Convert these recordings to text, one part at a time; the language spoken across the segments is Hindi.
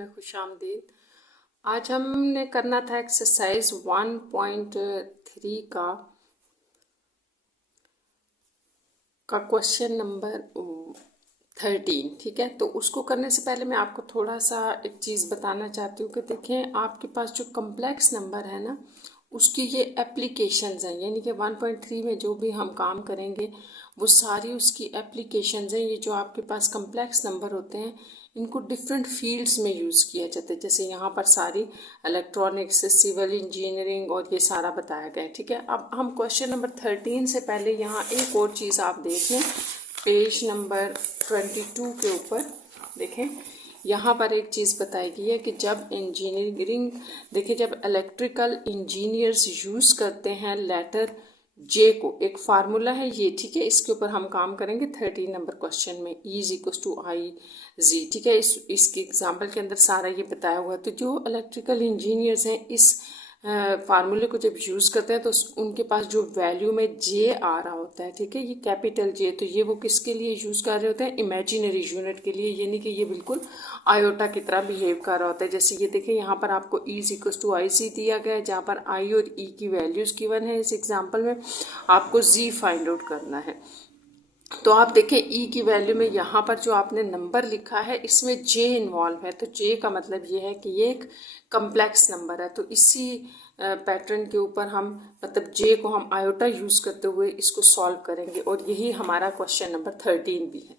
में खुशामदीद। आज हमने करना था एक्सरसाइज 1.3 का क्वेश्चन नंबर 13। ठीक है, तो उसको करने से पहले मैं आपको थोड़ा सा एक चीज़ बताना चाहती हूँ कि देखें, आपके पास जो कम्प्लेक्स नंबर है ना, उसकी ये एप्लीकेशंस हैं। यानी कि 1.3 में जो भी हम काम करेंगे वो सारी उसकी एप्लीकेशंस हैं। ये जो आपके पास कम्प्लेक्स नंबर होते हैं, इनको डिफरेंट फील्ड्स में यूज़ किया जाता है। जैसे यहाँ पर सारी इलेक्ट्रॉनिक्स, सिविल इंजीनियरिंग और ये सारा बताया गया है। ठीक है, अब हम क्वेश्चन नंबर 13 से पहले यहाँ एक और चीज़ आप देख लें। पेज नंबर 22 के ऊपर देखें, यहाँ पर एक चीज़ बताई गई है कि जब इंजीनियरिंग, देखिए, जब इलेक्ट्रिकल इंजीनियर्स यूज़ करते हैं लेटर जे को, एक फार्मूला है ये। ठीक है, इसके ऊपर हम काम करेंगे 13 नंबर क्वेश्चन में। ई इज इक्वल टू आई जी। ठीक है, इसके एग्जाम्पल के अंदर सारा ये बताया हुआ है। तो जो इलेक्ट्रिकल इंजीनियर्स हैं, इस फार्मूले को जब यूज़ करते हैं तो उनके पास जो वैल्यू में जे आ रहा होता है, ठीक है, ये कैपिटल जे, तो ये वो किसके लिए यूज़ कर रहे होते हैं? इमेजिनरी यूनिट के लिए। यानी कि ये बिल्कुल आयोटा की तरह बिहेव कर रहा होता है। जैसे ये देखें, यहाँ पर आपको ई इज इक्वल टू आई सी दिया गया है, जहाँ पर आई और ई की वैल्यूज़ गिवन है। इस एग्जाम्पल में आपको जी फाइंड आउट करना है। तो आप देखें, ई की वैल्यू में यहाँ पर जो आपने नंबर लिखा है, इसमें जे इन्वॉल्व है। तो जे का मतलब ये है कि ये एक कम्प्लेक्स नंबर है। तो इसी पैटर्न के ऊपर हम, मतलब जे को हम आयोटा यूज़ करते हुए इसको सॉल्व करेंगे, और यही हमारा क्वेश्चन नंबर 13 भी है।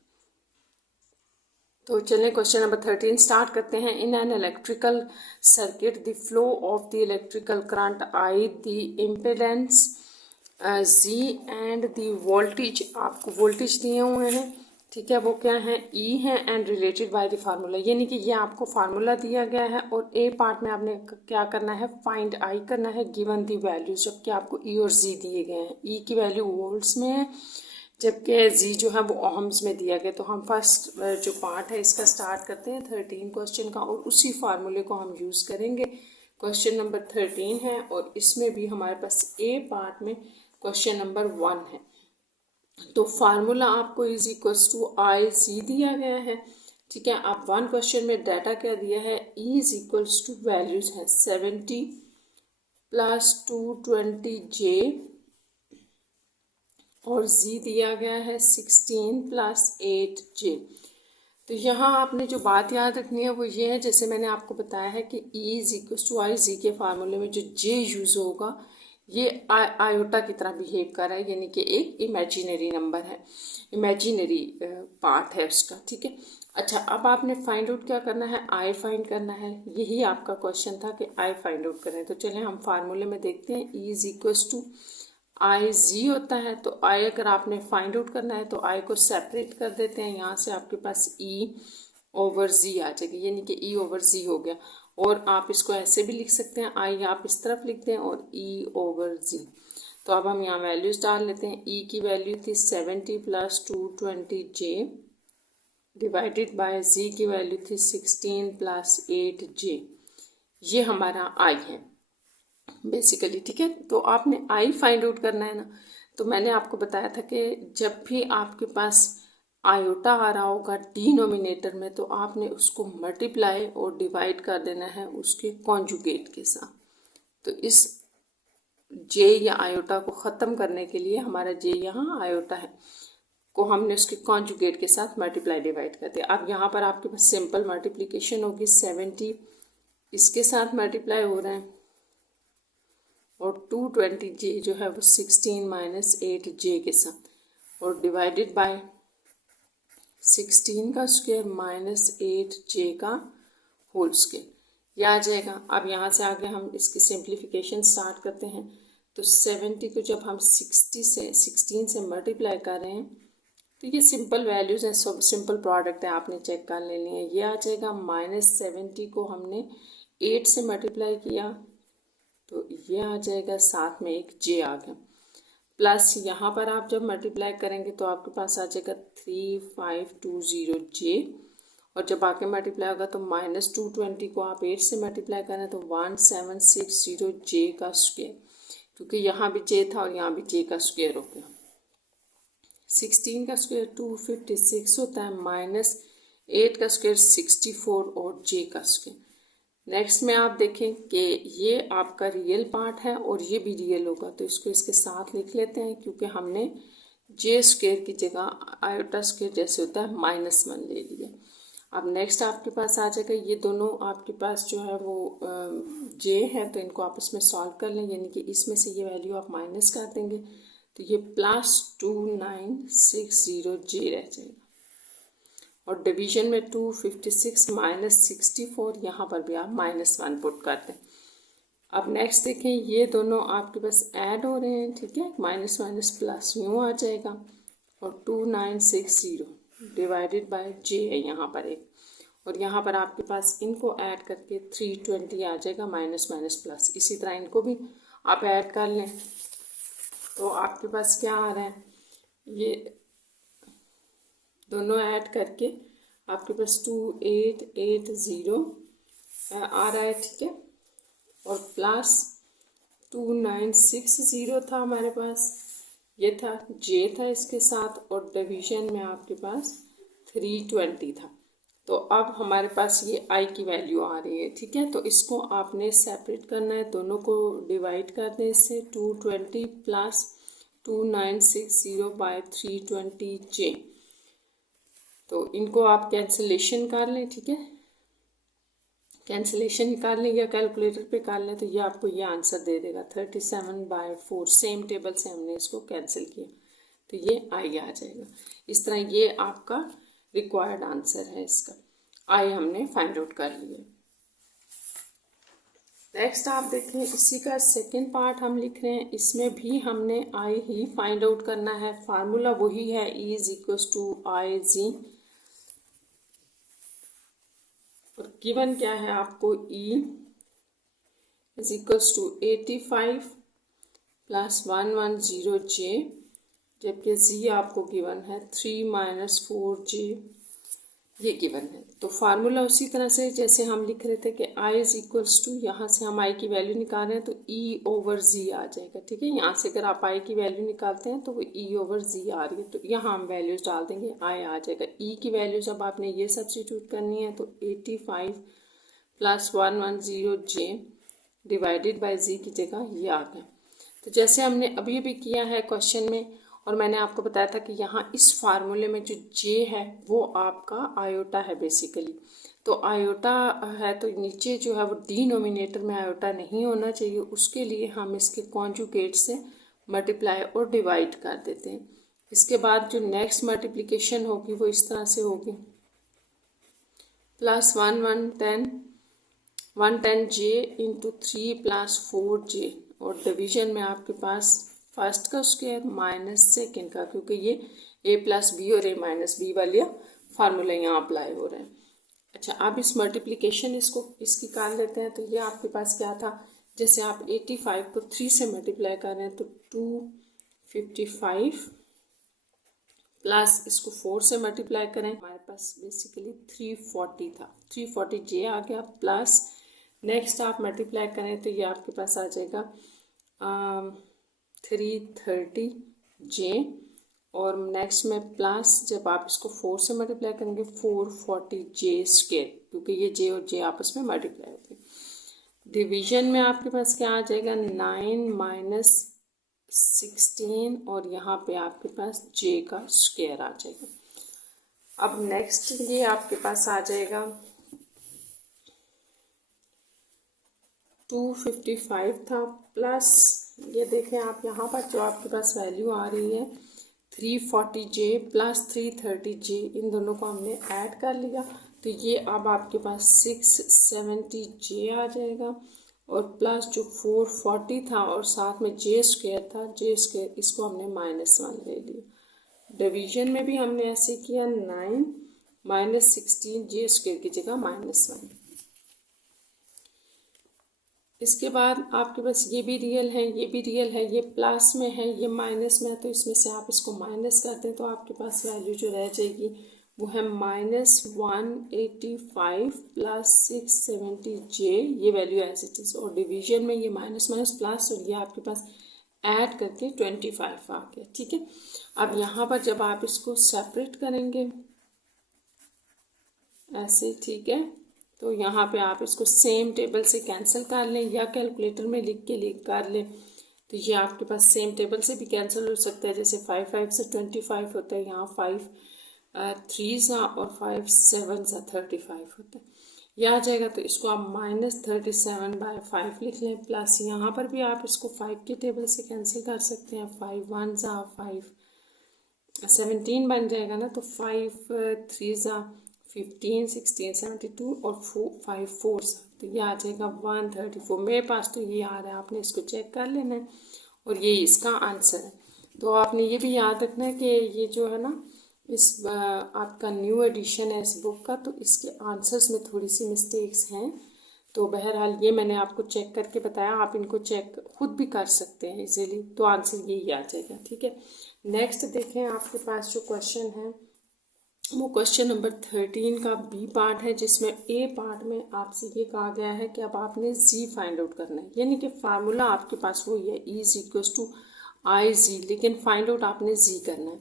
तो चलिए क्वेश्चन नंबर 13 स्टार्ट करते हैं। In an electrical circuit the flow of the electrical current I, the impedance Z and the voltage, आपको वोल्टेज दिए हुए हैं। ठीक है, वो क्या है? ई है and related by the formula. यानी कि ये आपको फार्मूला दिया गया है और ए पार्ट में आपने क्या करना है? फाइंड आई करना है गिवन दी वैल्यूज। जबकि आपको ई और जी दिए गए हैं। ई की वैल्यू वोल्ट्स में है, जबकि जी जो है वो ओहम्स में दिया गया। तो हम फर्स्ट जो पार्ट है इसका स्टार्ट करते हैं 13 क्वेश्चन का, और उसी फार्मूले को हम यूज़ करेंगे। क्वेश्चन नंबर 13 है और इसमें भी हमारे पास ए पार्ट में क्वेश्चन नंबर 1 है। तो फार्मूला आपको इज इक्वल्स टू आई जी दिया गया है। ठीक है, आप 1 क्वेश्चन में डाटा क्या दिया है? E is equals to values है 70 प्लस 220 जे, और जी दिया गया है 16 प्लस 8 जे। तो यहाँ आपने जो बात याद रखनी है वो ये है, जैसे मैंने आपको बताया है कि ई इज इक्वल्स टू आई जी के फार्मूले में जो जे यूज़ होगा, ये आयोटा की तरह बिहेव कर रहा है। यानी कि एक इमेजिनरी नंबर है, इमेजिनरी पार्ट है उसका। ठीक है, अच्छा, अब आपने फाइंड आउट क्या करना है? आई फाइंड करना है। यही आपका क्वेश्चन था कि आई फाइंड आउट करें। तो चलिए हम फार्मूले में देखते हैं। ई इज इक्वल्स टू आई जी होता है। तो आई अगर आपने फाइंड आउट करना है तो आई को सेपरेट कर देते हैं। यहाँ से आपके पास ई ओवर जी आ जाएगी, यानी कि ई ओवर जी हो गया। और आप इसको ऐसे भी लिख सकते हैं, आई आप इस तरफ लिख दें और ई ओवर जी। तो अब हम यहाँ वैल्यूज डाल लेते हैं। ई की वैल्यू थी 70 प्लस 220 जे, डिवाइडेड बाय जी की वैल्यू थी 16 प्लस 8 जे। ये हमारा आई है बेसिकली। ठीक है, तो आपने आई फाइंड आउट करना है ना। तो मैंने आपको बताया था कि जब भी आपके पास आयोटा आ रहा होगा डिनोमिनेटर में, तो आपने उसको मल्टीप्लाई और डिवाइड कर देना है उसके कॉन्जुगेट के साथ। तो इस जे या आयोटा को ख़त्म करने के लिए, हमारा जे यहाँ आयोटा है, को हमने उसके कॉन्जुगेट के साथ मल्टीप्लाई डिवाइड कर दिया। अब यहाँ पर आपके पास सिंपल मल्टीप्लिकेशन होगी। 70 इसके साथ मल्टीप्लाई हो रहा है, और 220 जे जो है वो 16 माइनस 8 जे के साथ, और डिवाइडेड बाय 16 का स्क्वायर माइनस 8 जे का होल स्क्वायर, ये आ जाएगा। अब यहाँ से आगे हम इसकी सिंप्लीफिकेशन स्टार्ट करते हैं। तो 70 को जब हम 16 से मल्टीप्लाई कर रहे हैं, तो ये सिंपल वैल्यूज़ हैं, सब सिंपल प्रोडक्ट है, आपने चेक कर लेनी है। ये आ जाएगा माइनस 70 को हमने 8 से मल्टीप्लाई किया, तो ये आ जाएगा, साथ में एक जे आ गया, प्लस यहाँ पर आप जब मल्टीप्लाई करेंगे तो आपके पास आ जाएगा 3520 जे, और जब आके मल्टीप्लाई होगा तो माइनस 220 को आप 8 से मल्टीप्लाई करें तो 1760 जे का स्क्वायर, क्योंकि यहाँ भी जे था और यहाँ भी जे का स्क्वायर हो गया। 16 का स्क्वायर 256 होता है, माइनस 8 का स्क्वायर 64 और j का स्क्वायर। नेक्स्ट में आप देखें कि ये आपका रियल पार्ट है और ये भी रियल होगा, तो इसको इसके साथ लिख लेते हैं क्योंकि हमने जे स्क्वायर की जगह आयोटा स्क्वायर जैसे होता है -1 ले लिया। अब नेक्स्ट आपके पास आ जाएगा, ये दोनों आपके पास जो है वो जे है, तो इनको आपस में सॉल्व कर लें, यानी कि इसमें से ये वैल्यू आप माइनस कर देंगे तो ये +2960 जे रह जाएगा। और डिवीजन में 256 -64, यहाँ पर भी आप -1 पुट कर दें। अब नेक्स्ट देखें, ये दोनों आपके पास ऐड हो रहे हैं, ठीक है, माइनस माइनस प्लस यूँ आ जाएगा और 2960 डिवाइडेड बाय जे है यहाँ पर एक, और यहाँ पर आपके पास इनको ऐड करके 320 आ जाएगा, माइनस माइनस प्लस। इसी तरह इनको भी आप ऐड कर लें तो आपके पास क्या आ रहा है, ये दोनों ऐड करके आपके पास 2880 आ रहा है, ठीक है, और प्लस 2960 था हमारे पास, ये था जे था इसके साथ, और डिवीजन में आपके पास 320 था। तो अब हमारे पास ये आई की वैल्यू आ रही है, ठीक है, तो इसको आपने सेपरेट करना है, दोनों को डिवाइड कर दें इससे, 220 प्लस 2960 बाय 320 जे, तो इनको आप कैंसिलेशन कर लें, ठीक है, कैंसिलेशन निकाल लें या कैलकुलेटर पे कर लें तो ये आपको ये आंसर दे देगा 37/4। सेम टेबल से हमने इसको कैंसिल किया तो ये आई आ जाएगा। इस तरह ये आपका रिक्वायर्ड आंसर है, इसका आई हमने फाइंड आउट कर लिया। नेक्स्ट आप देखें, इसी का सेकेंड पार्ट हम लिख रहे हैं, इसमें भी हमने आई ही फाइंड आउट करना है। फार्मूला वही है, E = IG, और गिवन क्या है आपको, E = 85 + 110J, जबकि Z आपको गिवन है 3 - 4J, ये गिवन है। तो फार्मूला उसी तरह से जैसे हम लिख रहे थे कि I = यहाँ से हम I की वैल्यू निकाल रहे हैं तो E/Z आ जाएगा, ठीक है, यहाँ से अगर आप I की वैल्यू निकालते हैं तो वो E/Z आ रही है, तो यहाँ हम वैल्यूज डाल देंगे, I आ जाएगा। E की वैल्यू जब आपने ये सब्स्टिट्यूट करनी है तो 85 + 110J डिवाइडेड बाय Z की जगह ये आ गया। तो जैसे हमने अभी अभी किया है क्वेश्चन में, और मैंने आपको बताया था कि यहाँ इस फार्मूले में जो J है वो आपका आयोटा है बेसिकली, तो आयोटा है तो नीचे जो है वो डिनोमिनेटर में आयोटा नहीं होना चाहिए, उसके लिए हम इसके कॉन्जुगेट से मल्टीप्लाई और डिवाइड कर देते हैं। इसके बाद जो नेक्स्ट मल्टीप्लिकेशन होगी वो इस तरह से होगी, +110J × 3 + 4J, और डिवीजन में आपके पास फर्स्ट का स्क्वायर माइनस सेकेंड का, क्योंकि ये A + B और A - B वाले फार्मूला यहाँ अप्लाई हो रहे हैं। अच्छा, अब इस मल्टीप्लिकेशन इसकी कर लेते हैं, तो ये आपके पास क्या था, जैसे आप 85 को 3 से मल्टीप्लाई कर रहे हैं तो 255 प्लस इसको 4 से मल्टीप्लाई करें, हमारे पास बेसिकली 340 था, 340J आ गया, प्लस नेक्स्ट आप मल्टीप्लाई करें तो ये आपके पास आ जाएगा 330J, और नेक्स्ट में प्लस जब आप इसको 4 से मल्टीप्लाई करेंगे 440J², क्योंकि ये J और J आपस में मल्टीप्लाई होते हैं। डिवीजन में आपके पास क्या आ जाएगा, 9 - 16, और यहाँ पे आपके पास J का स्क्वायर आ जाएगा। अब नेक्स्ट ये आपके पास आ जाएगा 255 था, प्लस ये देखें आप यहाँ पर जो आपके पास वैल्यू आ रही है 340J + 330J, इन दोनों को हमने ऐड कर लिया तो ये अब आपके पास 670J आ जाएगा, और प्लस जो 440 था और साथ में J² था, J² इसको हमने -1 ले लिया। डिवीजन में भी हमने ऐसे किया, 9 - 16 J² की जगह -1। इसके बाद आपके पास ये भी रियल है, ये भी रियल है, ये प्लस में है, ये माइनस में है, तो इसमें से आप इसको माइनस करते हैं तो आपके पास वैल्यू जो रह जाएगी वो है -185 + 670J, ये वैल्यू ऐसी चीज़, और डिवीजन में ये माइनस माइनस प्लस, और ये आपके पास ऐड करके 25 आ गया, ठीक है। अब यहाँ पर जब आप इसको सेपरेट करेंगे ऐसे, ठीक है। तो यहाँ पे आप इसको सेम टेबल से कैंसिल कर लें या कैलकुलेटर में लिख कर लें, तो ये आपके पास सेम टेबल से भी कैंसिल हो सकता है। जैसे 5 5 से 25 होता है, यहाँ 5 3 सा और 5 7 सा 35 होता है, यह आ जाएगा। तो इसको आप -37/5 लिख लें, प्लस यहाँ पर भी आप इसको 5 के टेबल से कैंसिल कर सकते हैं। 5 1 सा 5 17 बन जाएगा ना, तो 5 3 सा 15 16 72 और 5 4 सा, तो ये आ जाएगा 134। मेरे पास तो ये आ रहा है, आपने इसको चेक कर लेना है और ये इसका आंसर है। तो आपने ये भी याद रखना है कि ये जो है ना, इस आपका न्यू एडिशन है इस बुक का, तो इसके आंसर्स में थोड़ी सी मिस्टेक्स हैं। तो बहरहाल ये मैंने आपको चेक करके बताया, आप इनको चेक खुद भी कर सकते हैं इजीली, तो आंसर यही आ जाएगा, ठीक है। नेक्स्ट देखें, आपके पास जो क्वेश्चन है वो क्वेश्चन नंबर 13 का बी पार्ट है, जिसमें ए पार्ट में आपसे ये कहा गया है कि अब आपने जी फाइंड आउट करना है, यानी कि फार्मूला आपके पास वही है E=I/Z, लेकिन फाइंड आउट आपने जी करना है।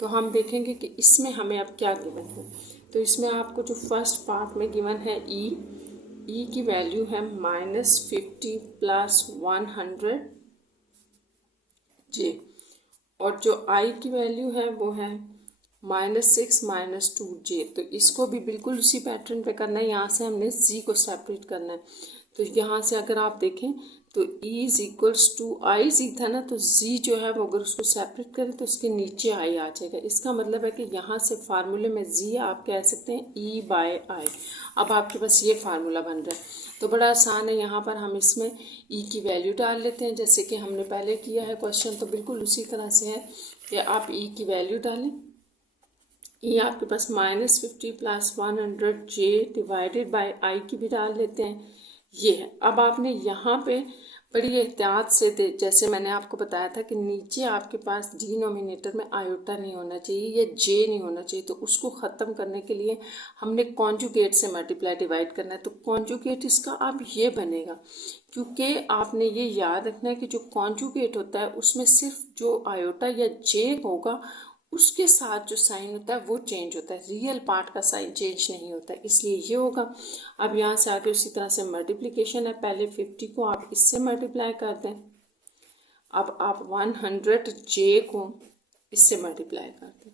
तो हम देखेंगे कि इसमें हमें अब क्या गिवन है। तो इसमें आपको जो फर्स्ट पार्ट में गिवन है ई की वैल्यू है -50 + 100 जे, और जो आई की वैल्यू है वो है -6 - 2 जे। तो इसको भी बिल्कुल उसी पैटर्न पे करना है, यहाँ से हमने जी को सेपरेट करना है। तो यहाँ से अगर आप देखें तो E=I जी था ना, तो जी जो है वो अगर उसको सेपरेट करें तो उसके नीचे आई आ जाएगा। इसका मतलब है कि यहाँ से फार्मूले में जी आप कह सकते हैं E/I। अब आपके पास ये फार्मूला बन रहा है, तो बड़ा आसान है। यहाँ पर हम इसमें ई की वैल्यू डाल लेते हैं, जैसे कि हमने पहले किया है क्वेश्चन, तो बिल्कुल उसी तरह से है कि आप ई की वैल्यू डालें। ये आपके पास -50 + 100 जे डिवाइडेड बाय आई की भी डाल लेते हैं, ये है। अब आपने यहाँ पे बड़ी एहतियात से जैसे मैंने आपको बताया था कि नीचे आपके पास डिनोमिनेटर में आयोटा नहीं होना चाहिए या जे नहीं होना चाहिए, तो उसको ख़त्म करने के लिए हमने कॉन्जुगेट से मल्टीप्लाई डिवाइड करना है। तो कॉन्जुगेट इसका अब ये बनेगा, क्योंकि आपने ये याद रखना है कि जो कॉन्जुगेट होता है उसमें सिर्फ जो आयोटा या जे होगा उसके साथ जो साइन होता है वो चेंज होता है, रियल पार्ट का साइन चेंज नहीं होता है, इसलिए ये होगा। अब यहाँ से आगे उसी तरह से मल्टीप्लिकेशन है, पहले 50 को आप इससे मल्टीप्लाई कर दें, अब आप 100 जे को इससे मल्टीप्लाई कर दें,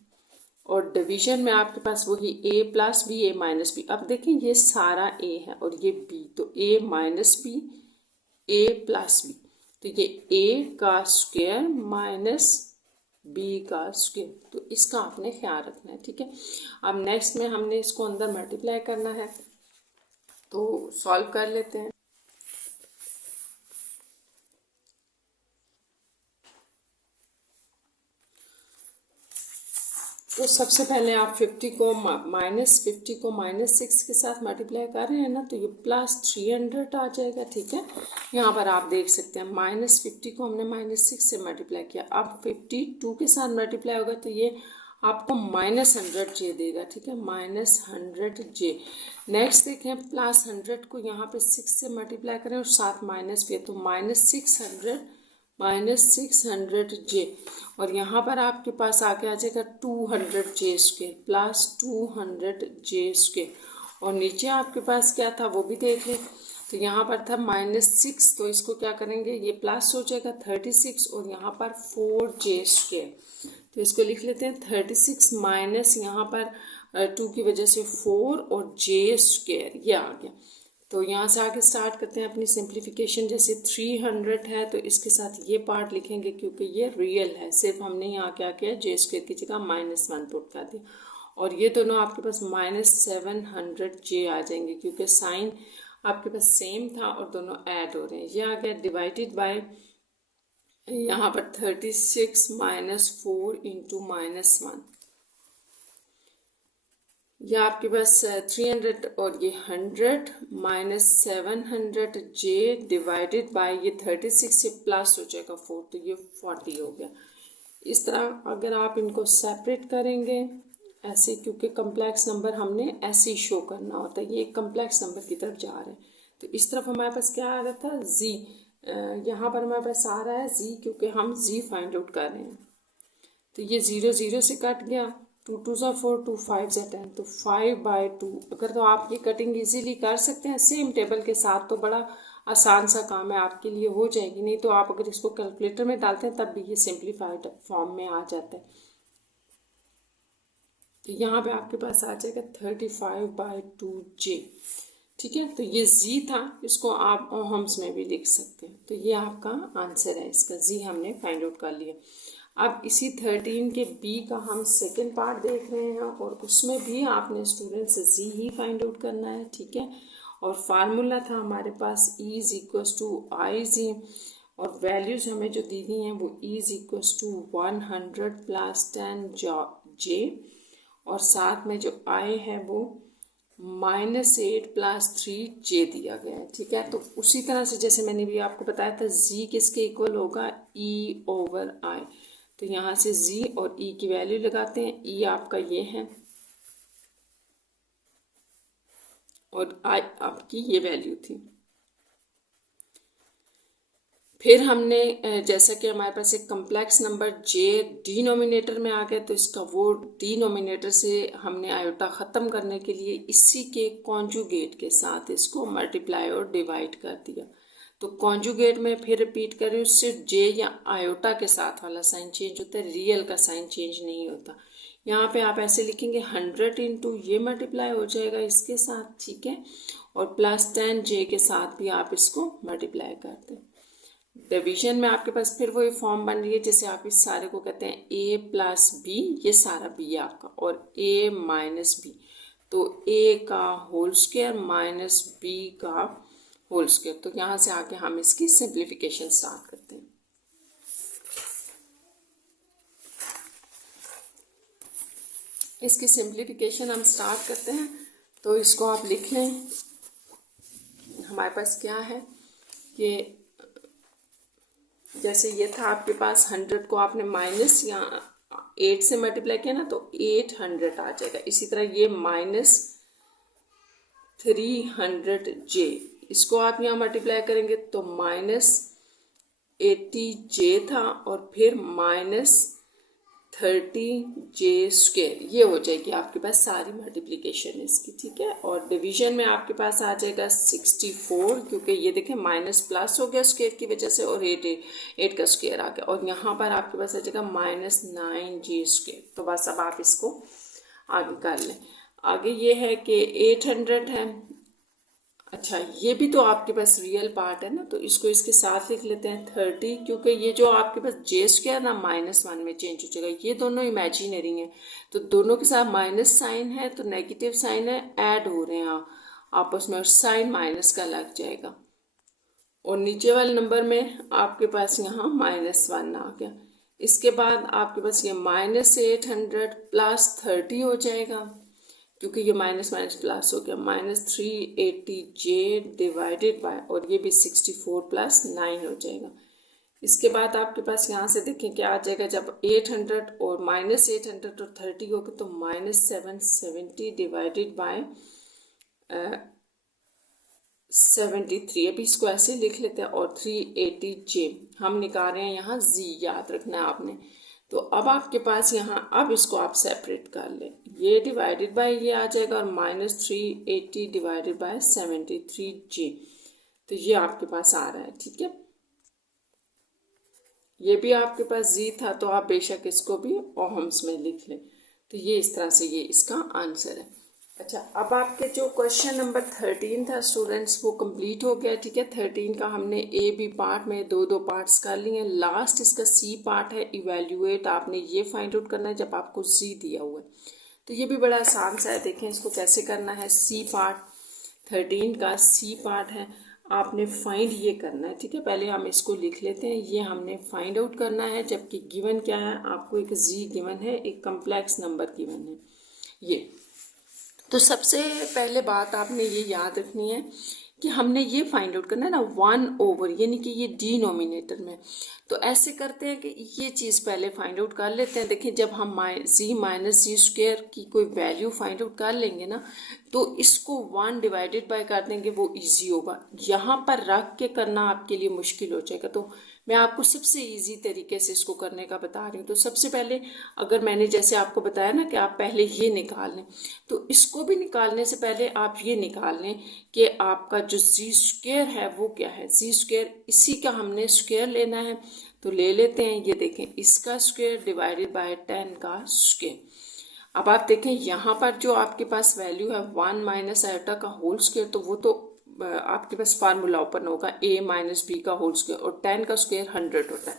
और डिवीजन में आपके पास वही a + b a - b। अब देखें ये सारा a है और ये b, तो a - b a + b, तो ये a का स्क्वायर माइनस बी का स्क्वायर, तो इसका आपने ख्याल रखना है, ठीक है। अब नेक्स्ट में हमने इसको अंदर मल्टीप्लाई करना है, तो सॉल्व कर लेते हैं। तो सबसे पहले आप 50 को -6 के साथ मल्टीप्लाई कर रहे हैं ना, तो ये +300 आ जाएगा, ठीक है। यहाँ पर आप देख सकते हैं -50 को हमने -6 से मल्टीप्लाई किया, अब 52 के साथ मल्टीप्लाई होगा तो ये आपको -100 जे देगा, ठीक है, -100 जे। नेक्स्ट देखें, +100 को यहाँ पे 6 से मल्टीप्लाई करें और साथ माइनस भी है, तो -600 जे, और यहाँ पर आपके पास आके आ जाएगा 200 जे स्क्वायर +200 जे स्क्वायर, और नीचे आपके पास क्या था वो भी देख लें। तो यहाँ पर था -6, तो इसको क्या करेंगे, ये प्लस हो जाएगा 36, और यहाँ पर 4 जे स्क्वायर, तो इसको लिख लेते हैं 36 माइनस यहाँ पर 2 की वजह से 4 और जे स्क्वायर, ये आ गया। तो यहाँ से आगे स्टार्ट करते हैं अपनी सिंप्लीफिकेशन। जैसे 300 है तो इसके साथ ये पार्ट लिखेंगे क्योंकि ये रियल है, सिर्फ हमने यहाँ क्या किया, जे स्क्वायर की जगह -1 पुट कर दिया, और ये दोनों आपके पास -700 जे आ जाएंगे क्योंकि साइन आपके पास सेम था और दोनों ऐड हो रहे हैं। ये आ गया डिवाइडेड बाय यहाँ पर 36 - 4 × -1, यह आपके पास 300 और ये 100 -700 जे डिवाइडेड बाय ये 36 से प्लस हो जाएगा 4, तो ये 40 हो गया। इस तरह अगर आप इनको सेपरेट करेंगे ऐसे, क्योंकि कम्प्लेक्स नंबर हमने ऐसे ही शो करना होता है, ये एक कम्प्लेक्स नंबर की तरफ जा रहे हैं, तो इस तरफ हमारे पास क्या आ रहा था, जी, यहाँ पर हमारे पास आ रहा है जी, क्योंकि हम जी फाइंड आउट कर रहे हैं। तो ये 0 0 से कट गया, 2 2 ज़ा 4, 2 5 ज़ा 10, तो 5/2। अगर तो आप ये कटिंग इजीली कर सकते हैं सेम टेबल के साथ तो बड़ा आसान सा काम है, आपके लिए हो जाएगी। नहीं तो आप अगर इसको कैलकुलेटर में डालते हैं तब भी ये सिंप्लीफाइड फॉर्म में आ जाता है। तो यहाँ पे आपके पास आ जाएगा 35/2J। ठीक है, तो ये जी था, इसको आप ओहम्स में भी लिख सकते हैं। तो ये आपका आंसर है, इसका जी हमने फाइंड आउट कर लिया। अब इसी 13 के बी का हम सेकेंड पार्ट देख रहे हैं और उसमें भी आपने स्टूडेंट से जी ही फाइंड आउट करना है। ठीक है, और फार्मूला था हमारे पास E इज इक्वस टू आई जी, और वैल्यूज हमें जो दी गई हैं वो E is equals to 100 + 10J, और साथ में जो I है वो -8 + 3J दिया गया है। ठीक है, तो उसी तरह से जैसे मैंने भी आपको बताया था Z किसके इक्वल होगा, E/I। तो यहाँ से Z और E की वैल्यू लगाते हैं। E आपका ये है और I आपकी ये वैल्यू थी। फिर हमने जैसा कि हमारे पास एक कम्प्लेक्स नंबर J डिनोमिनेटर में आ गया, तो इसका वो डिनोमिनेटर से हमने आयोटा ख़त्म करने के लिए इसी के कॉन्जुगेट के साथ इसको मल्टीप्लाई और डिवाइड कर दिया। तो कॉन्जुगेट में फिर रिपीट करें, सिर्फ J या आयोटा के साथ वाला साइन चेंज होता है, रियल का साइन चेंज नहीं होता। यहाँ पे आप ऐसे लिखेंगे 100 इंटू ये मल्टीप्लाई हो जाएगा इसके साथ। ठीक है, और +10J के साथ भी आप इसको मल्टीप्लाई करते हैं। डिवीजन में आपके पास फिर वही फॉर्म बन रही है जैसे आप इस सारे को कहते हैं A + B, ये सारा B है आपका, और A - B, तो A का होल स्क्वायर माइनस B का होल स्क्वायर। तो यहाँ से आके हम इसकी सिंप्लीफिकेशन स्टार्ट करते हैं। इसकी सिंप्लीफिकेशन हम स्टार्ट करते हैं, तो इसको आप लिख लें। हमारे पास क्या है कि जैसे ये था आपके पास 100 को आपने माइनस या 8 से मल्टीप्लाई किया ना, तो 800 आ जाएगा। इसी तरह ये -300J, इसको आप यहाँ मल्टीप्लाई करेंगे तो -80J था, और फिर -30J², ये हो जाएगी आपके पास सारी मल्टीप्लिकेशन इसकी। ठीक है, और डिवीजन में आपके पास आ जाएगा 64, क्योंकि ये देखें माइनस प्लस हो गया स्क्वायर की वजह से, और 8 का स्क्वायर आ गया, और यहाँ पर आपके पास आ जाएगा -9J²। तो बस अब आप इसको आगे कर लें। आगे ये है कि 800 है। अच्छा, ये भी तो आपके पास रियल पार्ट है ना, तो इसको इसके साथ लिख लेते हैं 30, क्योंकि ये जो आपके पास J² ना -1 में चेंज हो जाएगा। ये दोनों इमेजिनरी हैं, तो दोनों के साथ माइनस साइन है, तो नेगेटिव साइन है, ऐड हो रहे हैं आपस में, और साइन माइनस का लग जाएगा। और नीचे वाले नंबर में आपके पास यहाँ -1 आ गया। इसके बाद आपके पास ये -800 + 30 हो जाएगा, क्योंकि ये माइनस माइनस प्लस हो गया, -380J डिवाइडेड बाय, और ये भी 64 + 9 हो जाएगा। इसके बाद आपके पास यहाँ से देखें क्या आ जाएगा, जब 800 और -800 और 30 हो गए तो -770 डिवाइडेड बाय 73। अभी इसको ऐसे लिख लेते हैं, और 380J हम निकाल रहे हैं यहाँ Z, याद रखना है आपने। तो अब आपके पास यहाँ, अब इसको आप सेपरेट कर लें, ये डिवाइडेड बाय ये आ जाएगा, और -380 डिवाइडेड बाय 73J, तो ये आपके पास आ रहा है। ठीक है, ये भी आपके पास Z था, तो आप बेशक इसको भी ओहम्स में लिख लें। तो ये इस तरह से ये इसका आंसर है। अच्छा, अब आपके जो क्वेश्चन नंबर 13 था स्टूडेंट्स, वो कंप्लीट हो गया। ठीक है, 13 का हमने A-B पार्ट में दो पार्ट्स कर लिए हैं। लास्ट इसका C पार्ट है, इवेल्युएट। आपने ये फाइंड आउट करना है जब आपको C दिया हुआ है, तो ये भी बड़ा आसान सा है। देखें इसको कैसे करना है। C पार्ट 13 का C पार्ट है, आपने फाइंड ये करना है। ठीक है, पहले हम इसको लिख लेते हैं। ये हमने फाइंड आउट करना है, जबकि गिवन क्या है आपको, एक Z गिवन है, एक कम्प्लेक्स नंबर गिवन है ये। तो सबसे पहले बात आपने ये याद रखनी है कि हमने ये फाइंड आउट करना है ना 1/, यानी कि ये डिनोमिनेटर में। तो ऐसे करते हैं कि ये चीज़ पहले फाइंड आउट कर लेते हैं। देखिए, जब हम Z - Z² की कोई वैल्यू फाइंड आउट कर लेंगे ना, तो इसको 1 डिवाइडेड बाय कर देंगे, वो इजी होगा। यहाँ पर रख के करना आपके लिए मुश्किल हो जाएगा, तो मैं आपको सबसे इजी तरीके से इसको करने का बता रही हूँ। तो सबसे पहले अगर मैंने जैसे आपको बताया ना कि आप पहले ये निकाल लें, तो इसको भी निकालने से पहले आप ये निकाल लें कि आपका जो जी स्क्वायर है वो क्या है। जी स्क्वायर इसी का हमने स्क्वायर लेना है, तो ले लेते हैं। ये देखें, इसका स्क्वायर डिवाइडेड बाय 10 का स्क्वायर। अब आप देखें यहाँ पर जो आपके पास वैल्यू है 1 माइनस आयोटा का होल स्क्वायर, तो वो तो आपके पास फार्मूला ओपन होगा a माइनस बी का होल स्क्वायर, और 10 का स्क्वायर 100 होता है।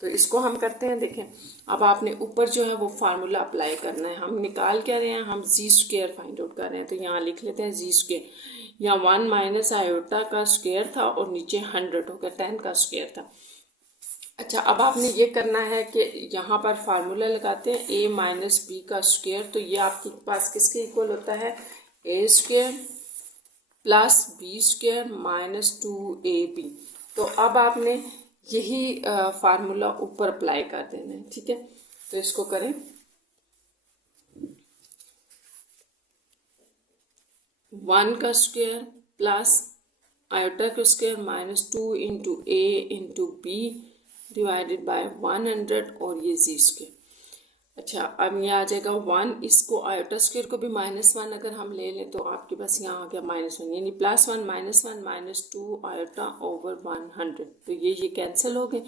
तो इसको हम करते हैं। देखें, अब आपने ऊपर जो है वो फार्मूला अप्लाई करना है। हम निकाल क्या रहे हैं, हम जी स्क्वायर फाइंड आउट कर रहे हैं। तो यहाँ लिख लेते हैं जी स्क्वायर। यहाँ 1 माइनस आयोटा का स्क्वायर था और नीचे 100 हो गया, 10 का स्क्वायर था। अच्छा, अब आपने ये करना है कि यहाँ पर फार्मूला लगाते हैं a माइनस बी का स्क्वायर, तो ये आपके पास किसके इक्वल होता है, a square plus B square minus 2ab। तो अब आपने यही फार्मूला ऊपर अप्लाई कर देना है, ठीक है। तो इसको करें, 1 का स्क्वायर प्लस आयोटा का square minus 2 into a into B divided by 100 और ये जी स्क्वायर। अच्छा, अब ये आ जाएगा 1, इसको आयोटा स्क्वायर को भी -1 अगर हम ले लें तो आपके पास यहाँ आ गया -1, यानी +1 -1 -2 आयोटा ओवर 100। तो ये कैंसिल हो गए,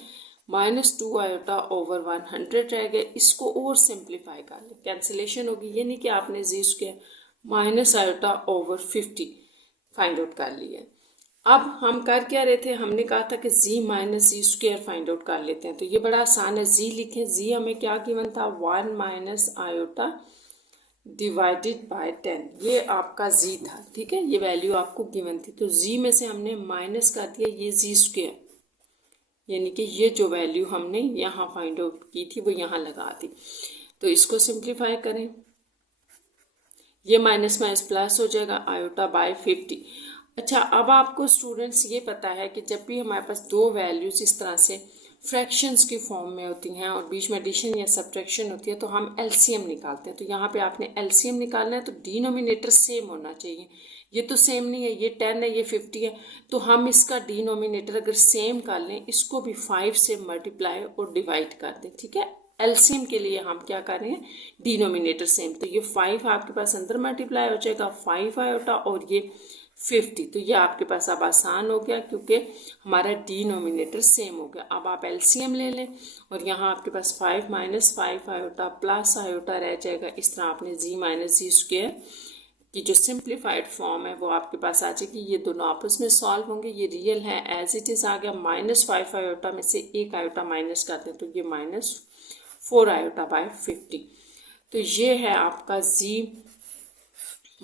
-2 आयोटा ओवर 100 रह गए। इसको और सिंप्लीफाई कर ले, कैंसिलेशन होगी। ये नहीं कि आपने G square minus iota over 50 find out कर लिया। अब हम कर क्या रहे थे, हमने कहा था कि z माइनस जी स्क्वायर फाइंड आउट कर लेते हैं। तो ये बड़ा आसान है, z लिखें। z हमें क्या गिवन था, 1 माइनस आयोटा डिवाइडेड बाय 10, ये आपका z था, ठीक है। ये वैल्यू आपको गिवन थी, तो z में से हमने माइनस कर दिया ये जी स्क्वायर, यानी कि ये जो वैल्यू हमने यहाँ फाइंड आउट की थी वो यहाँ लगा दी। तो इसको सिंप्लीफाई करें, ये माइनस माइनस प्लस हो जाएगा, आयोटा बाय 50। अच्छा, अब आपको स्टूडेंट्स ये पता है कि जब भी हमारे पास दो वैल्यूज़ इस तरह से फ्रैक्शंस की फॉर्म में होती हैं और बीच में एडिशन या सब्ट्रैक्शन होती है, तो हम एलसीएम निकालते हैं। तो यहाँ पे आपने एलसीएम निकालना है, तो डिनोमिनेटर सेम होना चाहिए। ये तो सेम नहीं है, ये 10 है, ये 50 है, तो हम इसका डिनोमिनेटर अगर सेम कर लें, इसको भी 5 से मल्टीप्लाई और डिवाइड कर दें, ठीक है। एलसीएम के लिए हम क्या कर रहे हैं, डिनोमिनेटर सेम। तो ये 5 आपके पास अंदर मल्टीप्लाई हो जाएगा, 5 आयोटा और ये 50। तो ये आपके पास अब आसान हो गया क्योंकि हमारा डिनोमिनेटर सेम हो गया। अब आप एलसीएम ले लें और यहाँ आपके पास 5 माइनस 5 आयोटा प्लस आयोटा रह जाएगा। इस तरह आपने जी माइनस जी स्क्वायर की जो सिंप्लीफाइड फॉर्म है वो आपके पास आ जाएगी। ये दोनों आपस में सॉल्व होंगे, ये रियल है, एज इट इज़ आ गया। -5 आयोटा में से एक आयोटा माइनस करते हैं, तो ये -4 आयोटा बाय 50। तो ये है आपका जी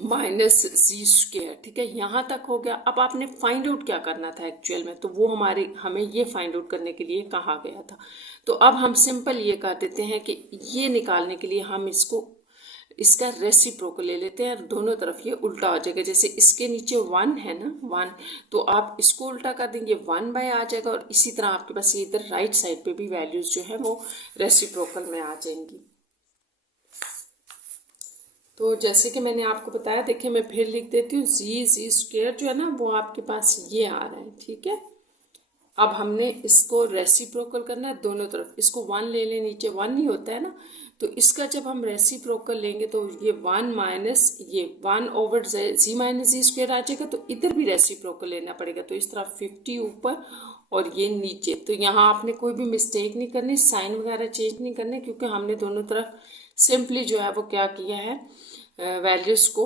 माइनस जी स्क्वायर, ठीक है। यहाँ तक हो गया। अब आपने फाइंड आउट क्या करना था एक्चुअल में, तो वो हमें ये फाइंड आउट करने के लिए कहा गया था। तो अब हम सिंपल ये कर देते हैं कि ये निकालने के लिए हम इसका रेसिप्रोकल ले लेते हैं और दोनों तरफ ये उल्टा हो जाएगा। जैसे इसके नीचे 1 है ना, 1, तो आप इसको उल्टा कर देंगे, 1 बाय आ जाएगा। और इसी तरह आपके पास ये इधर राइट साइड पे भी वैल्यूज जो है वो रेसिप्रोकल में आ जाएंगी। तो जैसे कि मैंने आपको बताया, देखिए मैं फिर लिख देती हूँ, जी स्क्वायर जो है ना वो आपके पास ये आ रहा है, ठीक है। अब हमने इसको रेसिप्रोकल करना है दोनों तरफ। इसको 1 ले लें, नीचे 1 नहीं होता है ना, तो इसका जब हम रेसिप्रोकल लेंगे तो ये 1 माइनस ये 1 ओवर जी माइनस जी स्क्वायर आ जाएगा। तो इधर भी रेसिप्रोकल लेना पड़ेगा, तो इस तरह 50 ऊपर और ये नीचे। तो यहाँ आपने कोई भी मिस्टेक नहीं करनी, साइन वगैरह चेंज नहीं करने, क्योंकि हमने दोनों तरफ सिंपली जो है वो क्या किया है, वैल्यूज़ को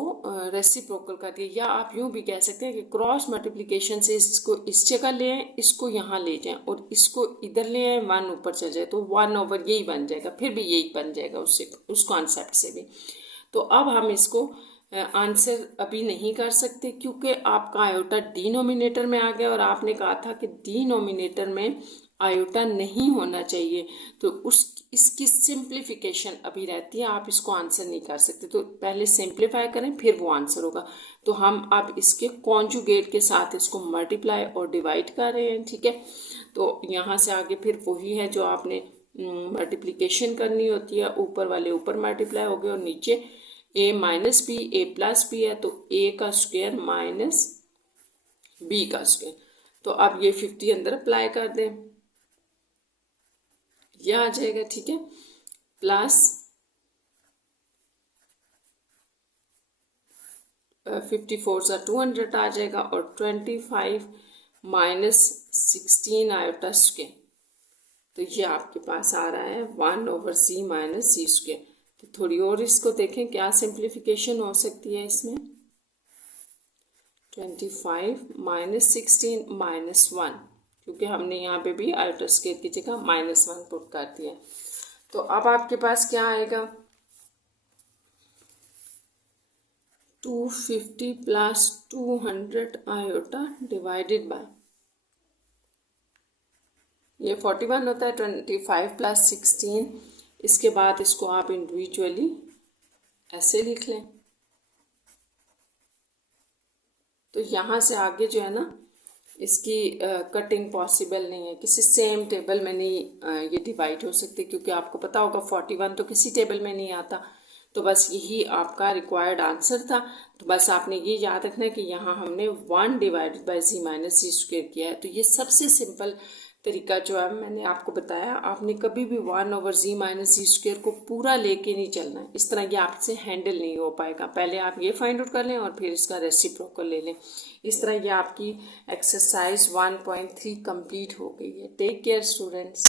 रेसिप्रोकल कर दिया। या आप यूँ भी कह सकते हैं कि क्रॉस मल्टीप्लिकेशन से इसको इस जगह ले आएँ, इसको यहाँ ले जाएं और इसको इधर ले आएँ, 1 ऊपर चल जाए तो 1 ओवर यही बन जाएगा, फिर भी यही बन जाएगा उससे, उस कॉन्सेप्ट से भी। तो अब हम इसको आंसर अभी नहीं कर सकते क्योंकि आपका आयोटा डिनोमिनेटर में आ गया और आपने कहा था कि डिनोमिनेटर में आयोटा नहीं होना चाहिए, तो इसकी सिंप्लीफिकेशन अभी रहती है, आप इसको आंसर नहीं कर सकते। तो पहले सिंप्लीफाई करें फिर वो आंसर होगा। तो हम अब इसके कॉन्जुगेट के साथ इसको मल्टीप्लाई और डिवाइड कर रहे हैं, ठीक है। तो यहाँ से आगे फिर वही है जो आपने मल्टीप्लिकेशन करनी होती है, ऊपर वाले ऊपर मल्टीप्लाई हो गए और नीचे ए माइनस बी, ए प्लस बी है तो ए का स्क्वायर माइनस बी का स्क्वायर। तो अब ये 50 अंदर अप्लाई कर दें, यह आ जाएगा, ठीक है। प्लस 54 सा 200 आ जाएगा और 25 माइनस 16 आयोटा स्क्वायर। तो ये आपके पास आ रहा है 1/c माइनस सी स्क्वायर। तो थोड़ी और इसको देखें क्या सिंप्लीफिकेशन हो सकती है इसमें। 25 माइनस 16 माइनस 1, क्योंकि हमने यहाँ पे भी आयोटा स्क्वायर की जगह -1 पुट कर दिया। तो अब आपके पास क्या आएगा, 250 प्लस 200 आयोटा डिवाइडेड बाय, ये 41 होता है, 25 प्लस 16। इसके बाद इसको आप इंडिविजुअली ऐसे लिख लें। तो यहाँ से आगे जो है ना, इसकी कटिंग पॉसिबल नहीं है, किसी सेम टेबल में नहीं ये डिवाइड हो सकती, क्योंकि आपको पता होगा 41 तो किसी टेबल में नहीं आता। तो बस यही आपका रिक्वायर्ड आंसर था। तो बस आपने ये याद रखना है कि यहाँ हमने 1 divided by c minus C square किया है। तो ये सबसे सिंपल तरीका जो है मैंने आपको बताया। आपने कभी भी 1/z माइनस सी स्क्वायर को पूरा लेके नहीं चलना है, इस तरह ये आपसे हैंडल नहीं हो पाएगा। पहले आप ये फाइंड आउट कर लें और फिर इसका रेसिप्रोकल ले लें। इस तरह ये आपकी एक्सरसाइज 1.3 कंप्लीट हो गई है। Take care students.